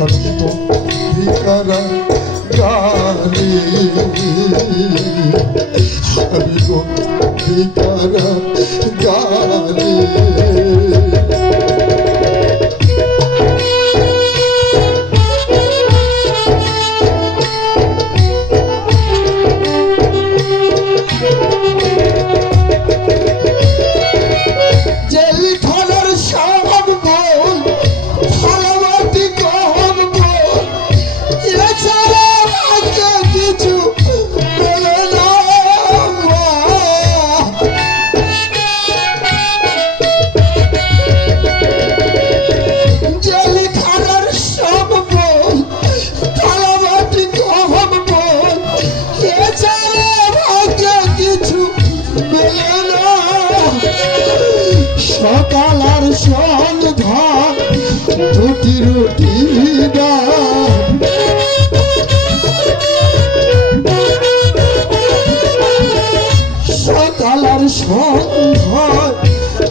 অন্তিম ভিকারা গালি আমি গো ভিকারা গালি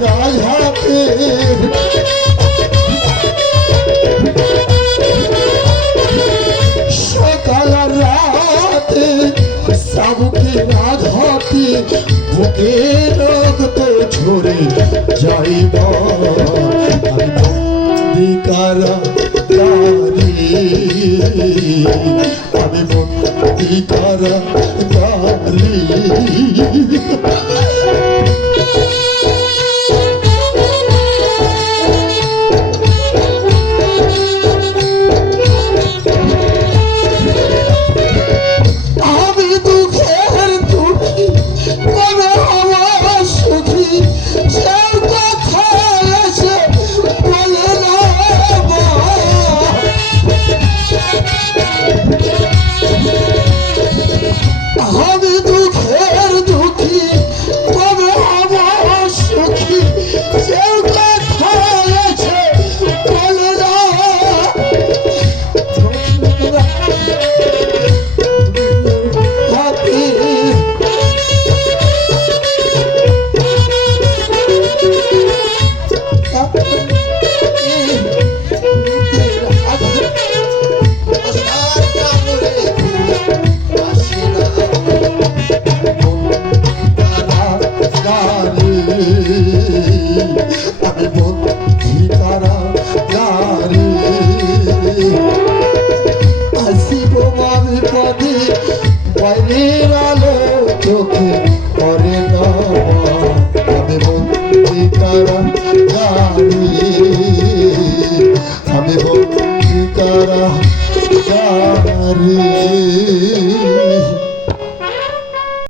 রাধাতে সকাল রাতে সাবুকে রাধাতে বুকে রক্ত ঝরে যাইব কারা আমি মন্দি কারা দারি চোখে পরে আমি বন্দি